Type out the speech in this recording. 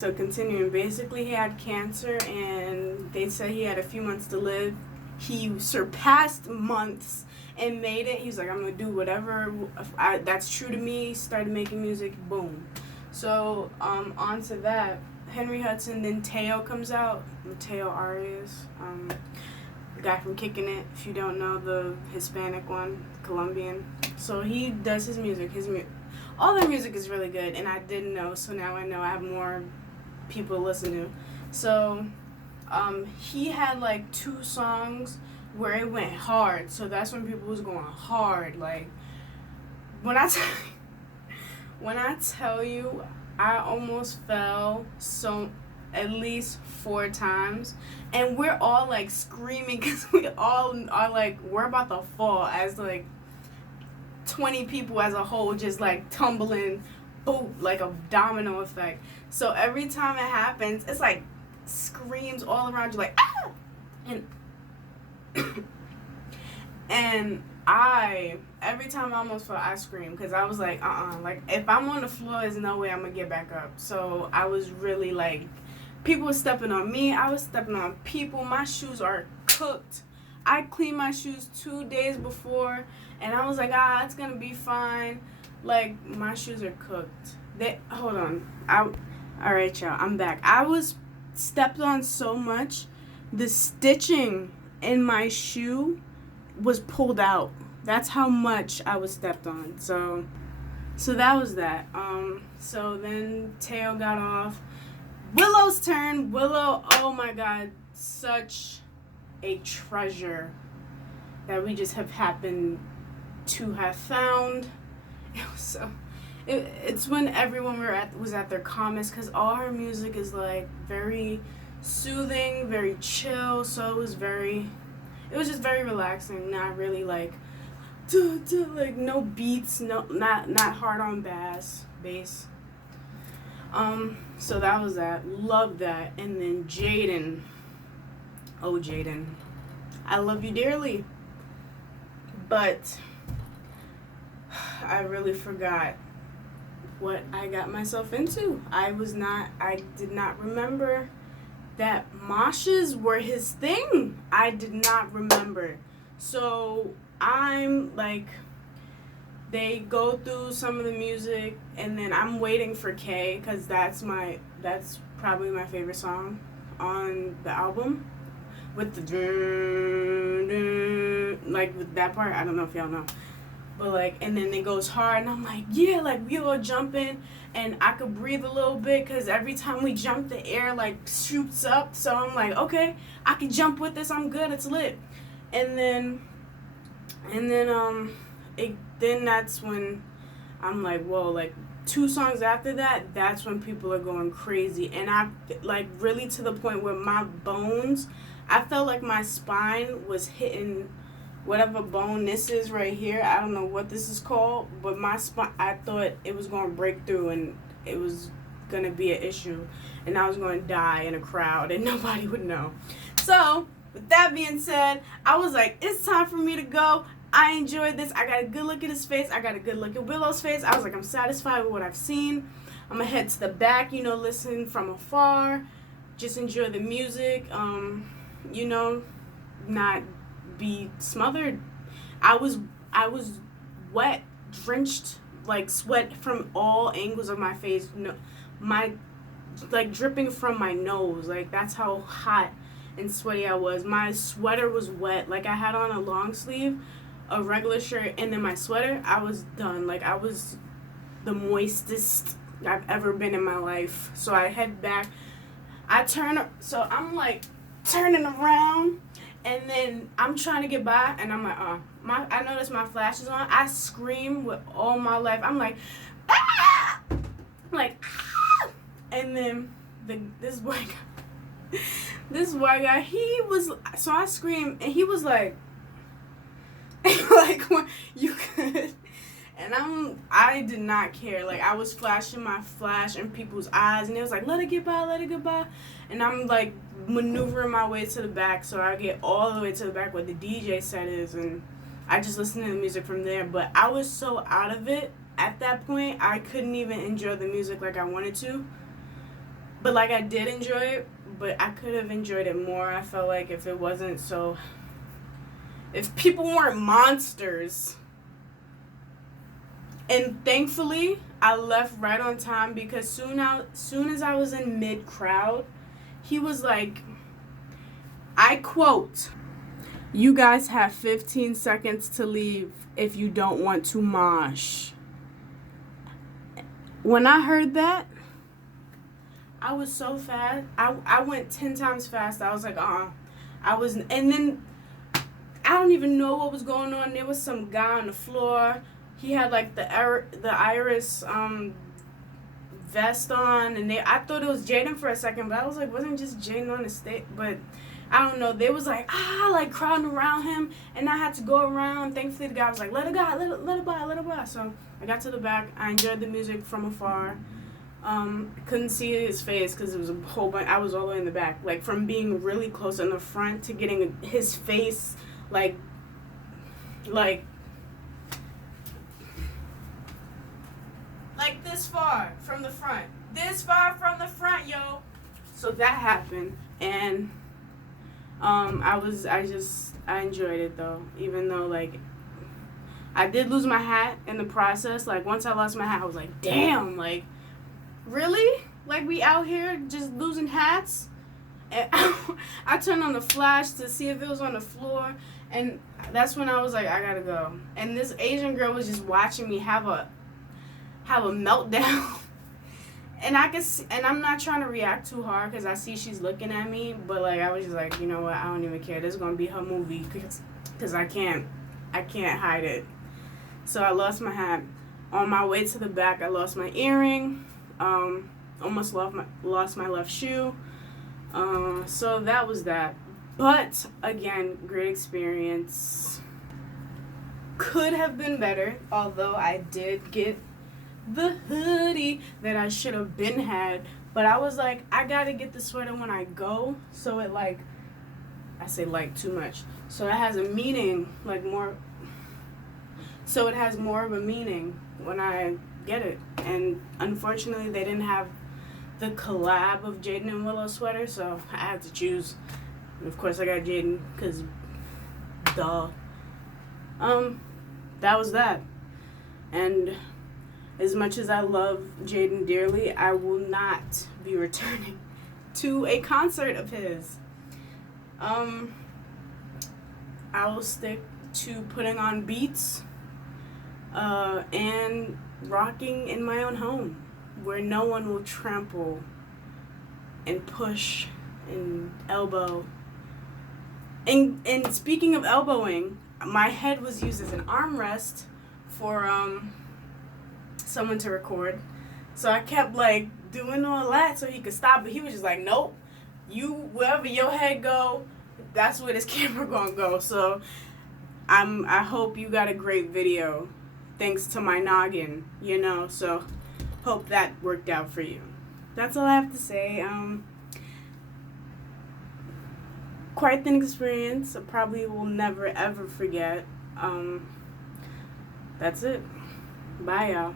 So continuing, basically he had cancer and they said he had a few months to live. He surpassed months and made it. He was like, I'm gonna do whatever that's true to me. Started making music, boom. So on to that. Henry Hudson, then Teo comes out. Mateo Arias, the guy from Kicking It. If you don't know, the Hispanic one, Colombian. So he does his music. All their music is really good, and I didn't know. So now I know. I have more people to listen to. So he had like 2 songs where it went hard. So that's when people was going hard. Like when I tell you, I almost fell at least 4 times, and we're all like screaming because we all are like we're about to fall as like 20 people as a whole just like tumbling, boom, like a domino effect. So every time it happens, it's like screams all around you, like ah, and every time I almost fell, I screamed because I was like, like if I'm on the floor, there's no way I'm gonna get back up. So I was really like, people were stepping on me, I was stepping on people. My shoes are cooked. I cleaned my shoes 2 days before, and I was like, it's gonna be fine. Like my shoes are cooked. Hold on, all right, y'all, I'm back. I was stepped on so much, the stitching in my shoe was pulled out. That's how much I was stepped on. So that was that. So then Teo got off. Willow's turn. Willow, oh my God, such a treasure that we just have happened to have found. It was so. It's when everyone was at their calmest, because all her music is like very soothing, very chill. So it was just very relaxing. Not really like, like no beats, not hard on bass. So that was that. Love that. And then Jaden. Oh, Jaden, I love you dearly, but I really forgot what I got myself into. I did not remember that moshes were his thing. I did not remember. So I'm like, they go through some of the music, and then I'm waiting for K, because that's probably my favorite song on the album, with the like with that part. I don't know if y'all know. But like, and then it goes hard, and I'm like, yeah, like we all jumping, and I could breathe a little bit because every time we jump, the air like shoots up. So I'm like, okay, I can jump with this. I'm good. It's lit. And then that's when I'm like, whoa, like 2 songs after that, that's when people are going crazy, and I like really to the point where my bones, I felt like my spine was hitting whatever bone this is right here. I don't know what this is called, but my spine, I thought it was going to break through and it was going to be an issue, and I was going to die in a crowd and nobody would know. So with that being said, I was like, it's time for me to go. I enjoyed this. I got a good look at his face. I got a good look at Willow's face. I was like, I'm satisfied with what I've seen. I'm going to head to the back, listen from afar, just enjoy the music, not be smothered. I was wet, drenched, like sweat from all angles of my face. My like dripping from my nose. Like that's how hot and sweaty I was. My sweater was wet. Like I had on a long sleeve, a regular shirt, and then my sweater. I was done. Like I was the moistest I've ever been in my life. So I head back. So I'm like turning around, and then I'm trying to get by, and I'm like, I notice my flash is on. I scream with all my life. I'm like, ah! Like, ah! And then this white guy, so I screamed, and he was like, like, you could. And I did not care. Like, I was flashing my flash in people's eyes, and it was like, let it get by. And I'm, like, maneuvering my way to the back, so I get all the way to the back where the DJ set is, and I just listen to the music from there. But I was so out of it at that point, I couldn't even enjoy the music like I wanted to. But like I did enjoy it, but I could have enjoyed it more. I felt like if it wasn't so, if people weren't monsters. And thankfully, I left right on time because soon as I was in mid crowd, he was like, I quote, "You guys have 15 seconds to leave if you don't want to mosh." When I heard that, I was so fast. I went 10 times fast. I was like, and then I don't even know what was going on. There was some guy on the floor. He had like the iris vest on, and I thought it was Jaden for a second, but I was like, wasn't just Jaden on the stage? But I don't know. They was like like crowding around him, and I had to go around. Thankfully, the guy was like, let it go, let it by. So I got to the back. I enjoyed the music from afar. Couldn't see his face because it was a whole bunch. I was all the way in the back, like from being really close in the front to getting his face, like this far from the front. This far from the front, yo. So that happened, and I enjoyed it though, even though like I did lose my hat in the process. Like once I lost my hat, I was like, damn, like really? Like we out here just losing hats? And I turned on the flash to see if it was on the floor, and that's when I was like, I gotta go. And this Asian girl was just watching me have a meltdown. And I can see, and I'm not trying to react too hard because I see she's looking at me, but like I was just like, you know what, I don't even care. This is gonna be her movie because I can't hide it. So I lost my hat. On my way to the back, I lost my earring. Almost lost my left shoe. So that was that. But again, great experience. Could have been better, although I did get the hoodie that I should have been had. But I was like, I gotta get the sweater when I go, so it like, I say like too much. So it has a meaning, like more. So it has more of a meaning when I get it. And unfortunately, they didn't have the collab of Jaden+Willow sweater, so I had to choose. And of course, I got Jaden because, duh. That was that. And as much as I love Jaden dearly, I will not be returning to a concert of his. I will stick to putting on beats and rocking in my own home where no one will trample and push and elbow. And speaking of elbowing, my head was used as an armrest for someone to record. So I kept like doing all that so he could stop, but he was just like, nope, you wherever your head go, that's where this camera gonna go. So I hope you got a great video thanks to my noggin, you know, so hope that worked out for you. That's all I have to say. Quite an experience I probably will never ever forget. That's it. Bye, y'all.